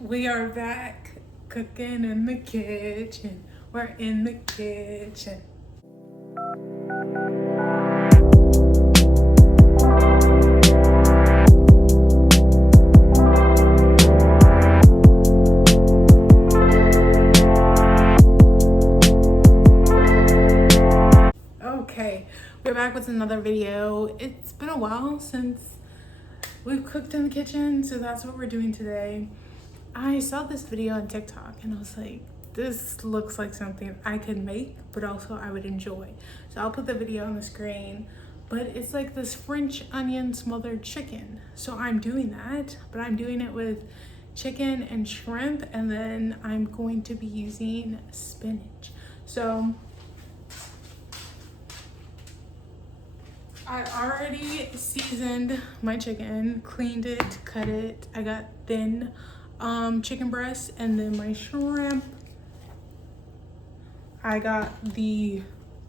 We are back cooking in the kitchen. We're in the kitchen. Okay, we're back with another video. It's been a while since we've cooked in the kitchen, so that's what we're doing today. I saw this video on TikTok and I was like, this looks like something I could make, but also I would enjoy. So I'll put the video on the screen, but it's like this French onion smothered chicken. So I'm doing that, but I'm doing it with chicken and shrimp, and then I'm going to be using spinach. So I already seasoned my chicken, cleaned it, cut it. I got thin chicken breast, and then my shrimp. I got the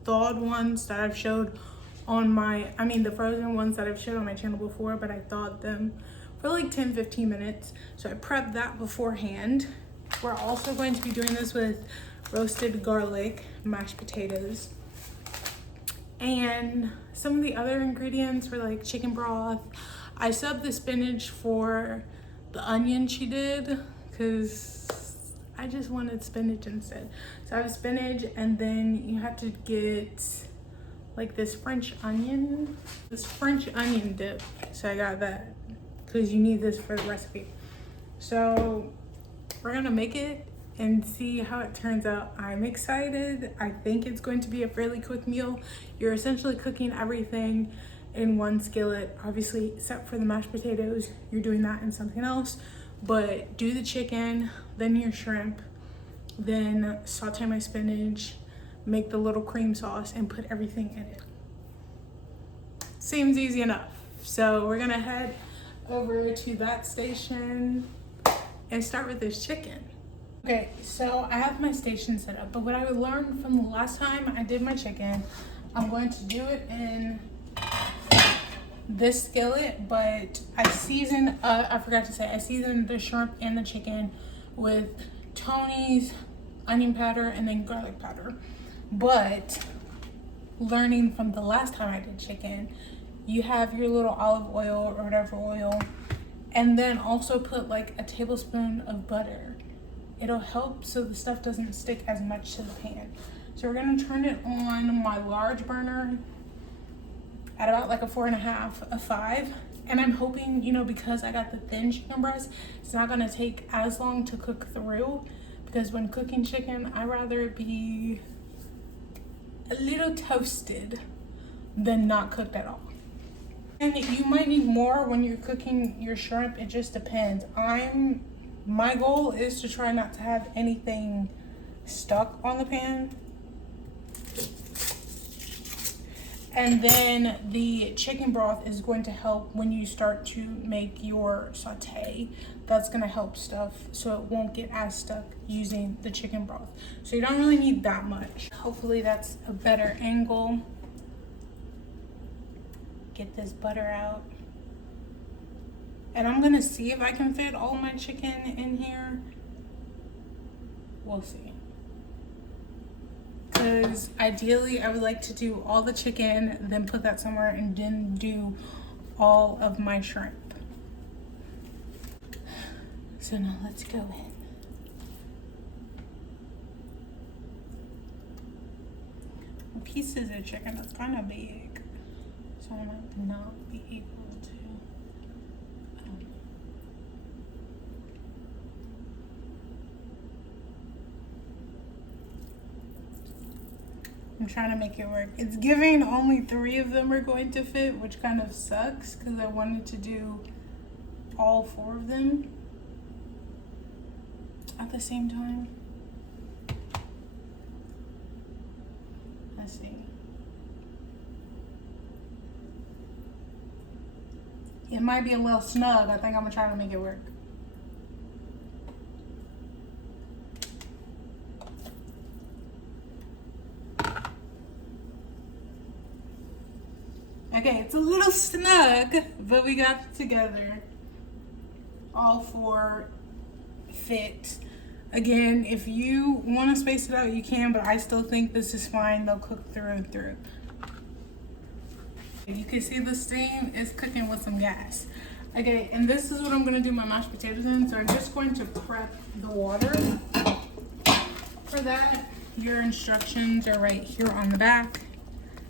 thawed ones that I've showed on the frozen ones that I've showed on my channel before, but I thawed them for like 10-15 minutes. So I prepped that beforehand. We're also going to be doing this with roasted garlic, mashed potatoes, and some of the other ingredients were like chicken broth. I subbed the spinach for the onion she did because I just wanted spinach instead. So I have spinach, and then you have to get like this French onion dip. So I got that because you need this for the recipe. So we're gonna make it and see how it turns out. I'm excited. I think it's going to be a fairly quick meal. You're essentially cooking everything in one skillet, obviously, except for the mashed potatoes. You're doing that in something else, but do the chicken, then your shrimp, then saute my spinach, make the little cream sauce, and put everything in it. Seems easy enough. So we're gonna head over to that station and start with this chicken. Okay, so I have my station set up, but what I learned from the last time I did my chicken, I'm going to do it in this skillet, but I seasoned the shrimp and the chicken with Tony's onion powder and then garlic powder. But learning from the last time I did chicken, you have your little olive oil or whatever oil, and then also put like a tablespoon of butter. It'll help so the stuff doesn't stick as much to the pan. So we're gonna turn it on my large burner at about like a 4.5, a 5. And I'm hoping, because I got the thin chicken breast, it's not gonna take as long to cook through, because when cooking chicken, I'd rather it be a little toasted than not cooked at all. And you might need more when you're cooking your shrimp. It just depends. My goal is to try not to have anything stuck on the pan. And then the chicken broth is going to help when you start to make your saute. That's gonna help stuff so it won't get as stuck using the chicken broth. So you don't really need that much. Hopefully that's a better angle. Get this butter out. And I'm gonna see if I can fit all my chicken in here. We'll see. Because ideally I would like to do all the chicken, then put that somewhere, and then do all of my shrimp. So now let's go in. Pieces of chicken is kind of big, so I might not be able to. I'm trying to make it work. It's giving only 3 of them are going to fit, which kind of sucks because I wanted to do all 4 of them at the same time. Let's see. It might be a little snug. I think I'm gonna try to make it work. Okay, it's a little snug, but we got it together. All 4 fit. Again, if you want to space it out, you can, but I still think this is fine. They'll cook through and through. You can see the steam is cooking with some gas. Okay, and this is what I'm going to do my mashed potatoes in. So I'm just going to prep the water. For that, your instructions are right here on the back.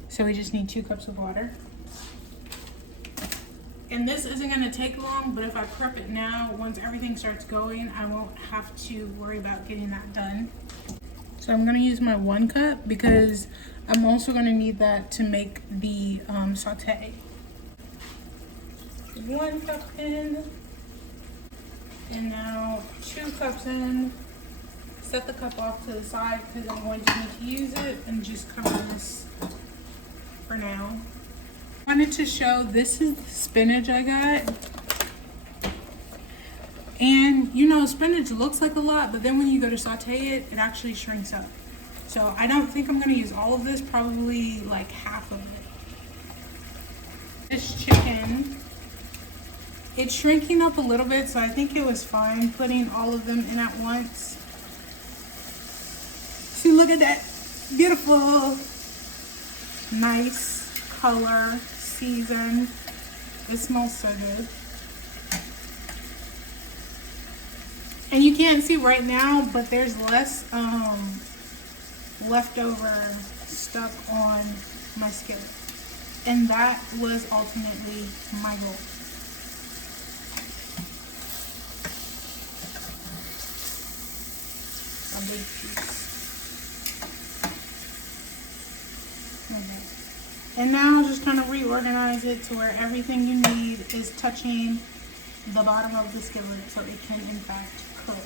So we just need 2 cups of water. And this isn't going to take long, but if I prep it now, once everything starts going, I won't have to worry about getting that done. So I'm going to use my 1 cup because I'm also going to need that to make the saute. 1 cup in, and now 2 cups in. Set the cup off to the side because I'm going to need to use it, and just cover this for now. I wanted to show, this is the spinach I got. And you know, spinach looks like a lot, but then when you go to saute it, it actually shrinks up. So I don't think I'm going to use all of this, probably like half of it. This chicken, it's shrinking up a little bit, so I think it was fine putting all of them in at once. See, look at that beautiful, nice color, seasoned. It smells so good. And you can't see right now, but there's less leftover stuck on my skillet. And that was ultimately my goal. A big piece. Okay. And now just kind of reorganize it to where everything you need is touching the bottom of the skillet so it can in fact cook.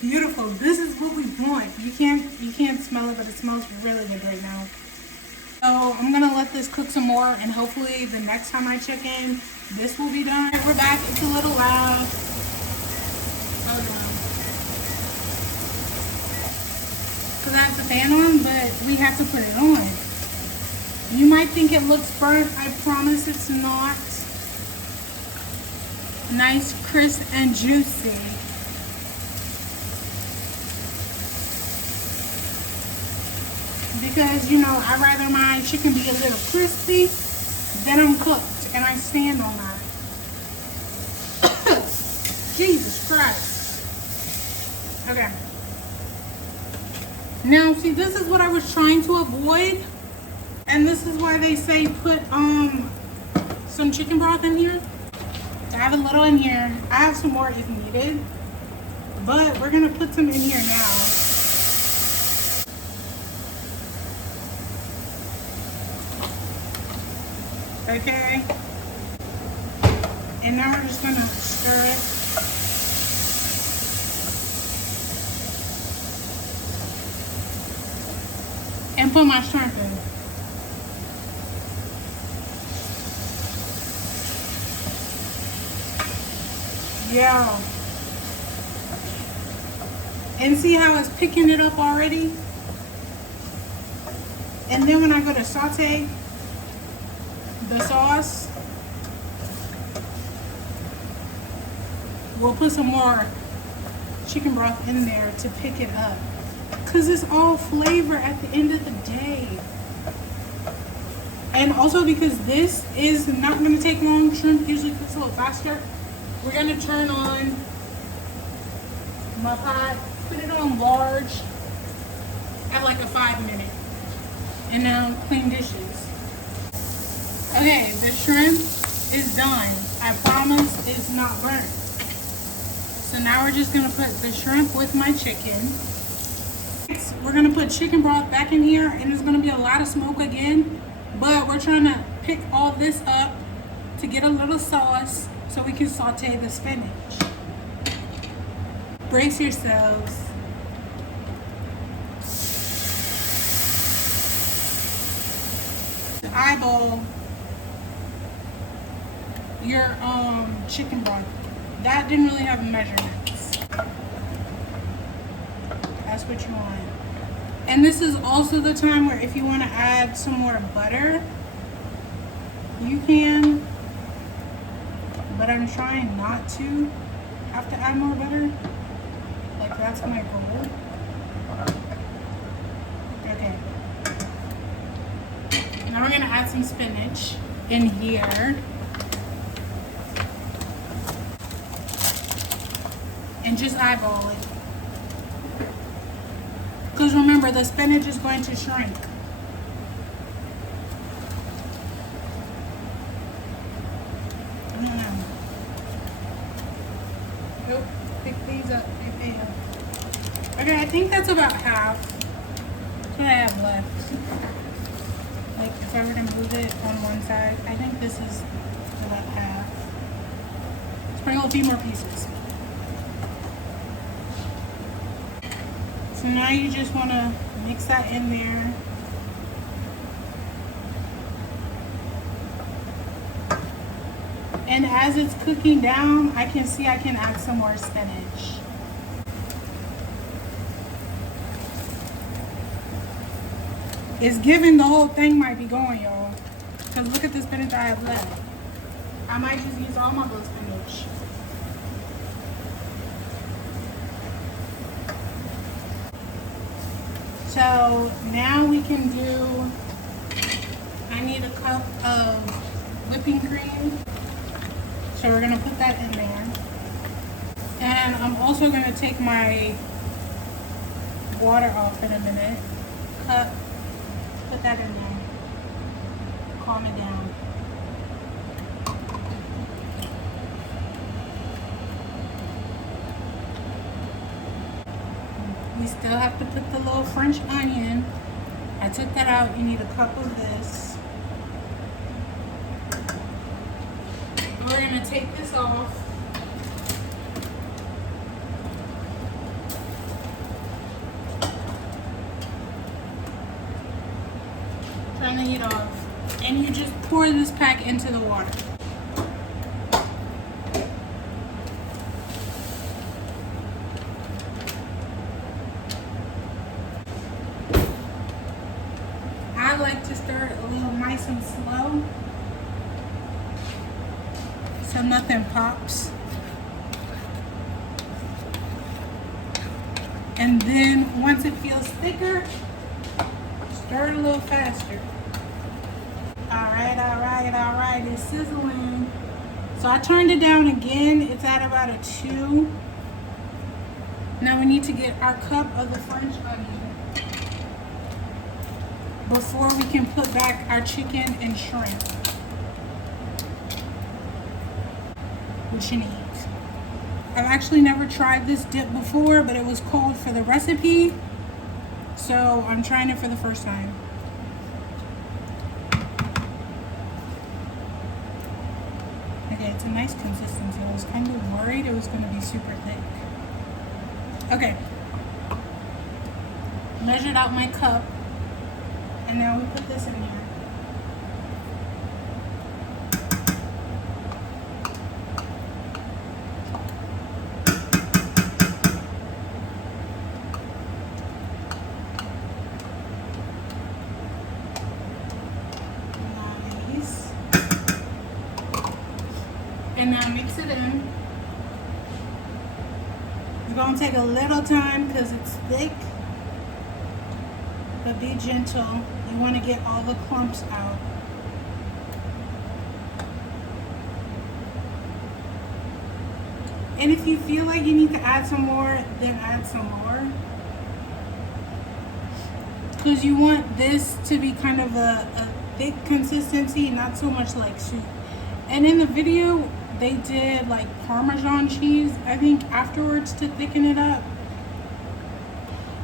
Beautiful. This is what we want. You can't smell it, but it smells really good right now. So I'm gonna let this cook some more, and hopefully the next time I check in, this will be done. We're back. It's a little loud. Because I have the fan on, but we have to put it on. You might think it looks burnt. I promise it's not. Nice, crisp, and juicy. Because, you know, I'd rather my chicken be a little crispy than uncooked. And I stand on that. Jesus Christ. Okay. Now, see, this is what I was trying to avoid. And this is why they say put some chicken broth in here. I have a little in here. I have some more if needed. But we're going to put some in here now. Okay. And now we're just going to stir it. And put my shrimp in. Yeah. And see how it's picking it up already? And then when I go to saute the sauce, we'll put some more chicken broth in there to pick it up. Because it's all flavor at the end of the day. And also because this is not going to take long. Shrimp usually cooks a little faster. We're going to turn on my pot, put it on large at like a 5-minute. And now clean dishes. Okay, the shrimp is done. I promise it's not burnt. So now we're just going to put the shrimp with my chicken. We're going to put chicken broth back in here, and there's going to be a lot of smoke again, but we're trying to pick all this up to get a little sauce so we can saute the spinach. Brace yourselves. Eyeball your chicken broth. That didn't really have measurements. That's what you want. And this is also the time where if you want to add some more butter, you can. But I'm trying not to have to add more butter. Like, that's my goal. Okay. Now we're gonna add some spinach in here. And just eyeball it. Because remember, the spinach is going to shrink. Nope, pick these up, pick these up. Okay, I think that's about half. That's what I have left. Like, if I were to move it on one side, I think this is about half. Sprinkle a few more pieces. So now you just want to mix that in there. And as it's cooking down, I can see I can add some more spinach. It's giving the whole thing might be going, y'all. Because look at the spinach I have left. I might just use all my little spinach. So now we can do, I need a cup of whipping cream. So we're gonna put that in there. And I'm also gonna take my water off in a minute. Cup, put that in there. Calm it down. We still have to put the little French onion. I took that out. You need a cup of this. We're gonna take this off. Turn the heat off. And you just pour this pack into the water. I like to stir it a little nice and slow so nothing pops. And then once it feels thicker, stir it a little faster. Alright, it's sizzling. So I turned it down again. It's at about a 2. Now we need to get our cup of the French onion before we can put back our chicken and shrimp, which you need. I've actually never tried this dip before, but it was called for the recipe, so I'm trying it for the first time. Okay, it's a nice consistency. I was kind of worried it was going to be super thick. Okay, measured out my cup, and now we put this in here. Nice. And now mix it in. It's gonna take a little time because it's thick, but be gentle. You want to get all the clumps out. And if you feel like you need to add some more, then add some more. Because you want this to be kind of a thick consistency, not so much like soup. And in the video, they did like Parmesan cheese, I think, afterwards to thicken it up.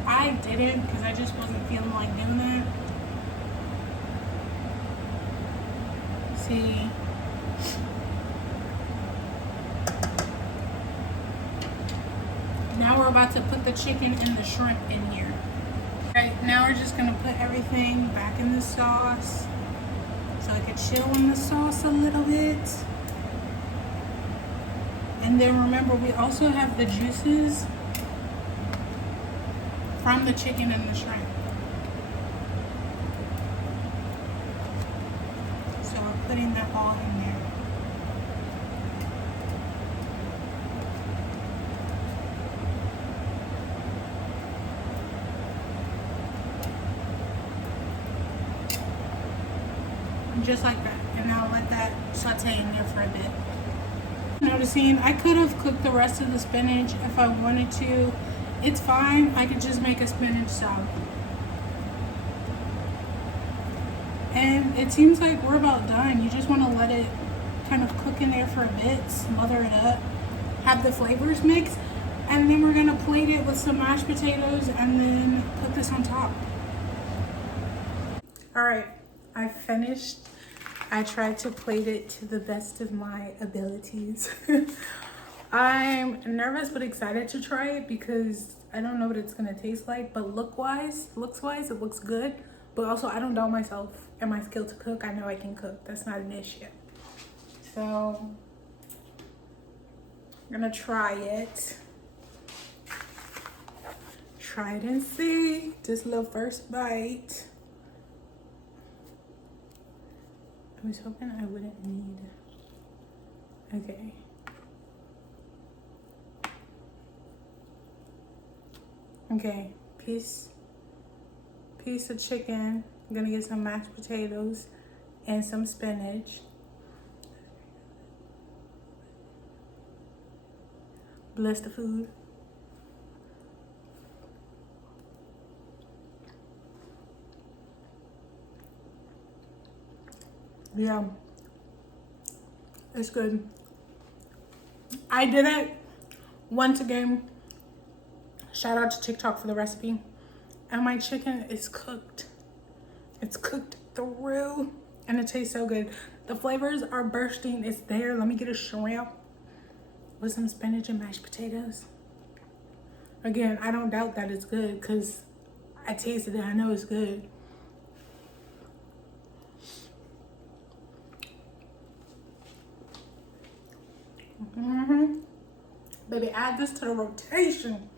I didn't because I just wasn't feeling like doing that. See. Now we're about to put the chicken and the shrimp in here. Alright, now we're just gonna put everything back in the sauce so it could chill in the sauce a little bit. And then remember, we also have the juices from the chicken and the shrimp. So we're putting that all in there. just like that. And I'll let that saute in there for a bit. Noticing I could have cooked the rest of the spinach if I wanted to. It's fine. I could just make a spinach salad. And it seems like we're about done. You just want to let it kind of cook in there for a bit, smother it up, have the flavors mix, and then we're gonna plate it with some mashed potatoes and then put this on top. All right, I finished. I tried to plate it to the best of my abilities. I'm nervous but excited to try it because I don't know what it's gonna taste like, but looks-wise, it looks good. But also, I don't doubt myself and my skill to cook. I know I can cook. That's not an issue. So, I'm gonna try it. Try it and see. Just a little first bite. I was hoping I wouldn't need. Okay. Okay, piece of chicken. I'm gonna get some mashed potatoes and some spinach. Bless the food. Yeah, it's good. I did it once again. Shout out to TikTok for the recipe. And my chicken is cooked. It's cooked through and it tastes so good. The flavors are bursting. It's there. Let me get a shrimp with some spinach and mashed potatoes. Again, I don't doubt that it's good because I tasted it. I know it's good. Baby, add this to the rotation.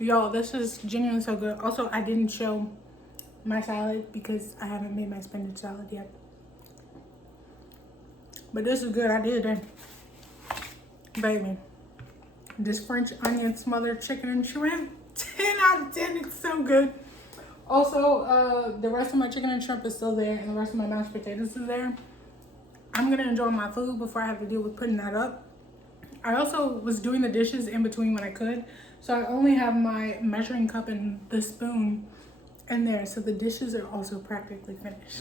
Y'all, this is genuinely so good. Also, I didn't show my salad because I haven't made my spinach salad yet. But this is good. I did it. Baby, this French onion smothered chicken and shrimp, 10 out of 10. It's so good. Also, the rest of my chicken and shrimp is still there and the rest of my mashed potatoes is there. I'm gonna enjoy my food before I have to deal with putting that up. I also was doing the dishes in between when I could. So I only have my measuring cup and the spoon in there. So the dishes are also practically finished.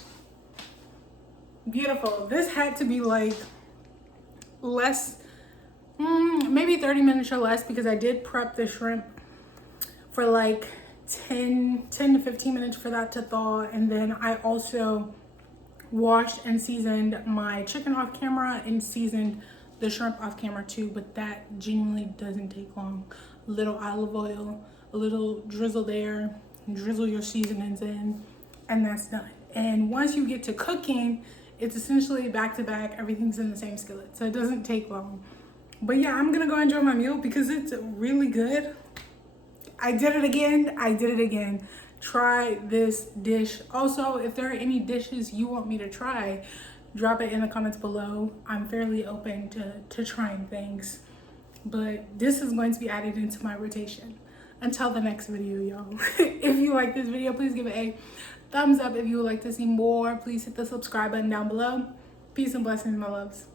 Beautiful. This had to be like less, maybe 30 minutes or less because I did prep the shrimp for like 10 to 15 minutes for that to thaw. And then I also washed and seasoned my chicken off camera and seasoned the shrimp off camera too, but that genuinely doesn't take long. A little olive oil, a little drizzle there, drizzle your seasonings in, and that's done. And once you get to cooking, it's essentially back to back. Everything's in the same skillet, so it doesn't take long. But yeah, I'm gonna go enjoy my meal because it's really good. I did it again. Try this dish. Also, if there are any dishes you want me to try, drop it in the comments below. I'm fairly open to trying things, but this is going to be added into my rotation until the next video, y'all. If you like this video, please give it a thumbs up. If you would like to see more, please hit the subscribe button down below. Peace and blessings, my loves.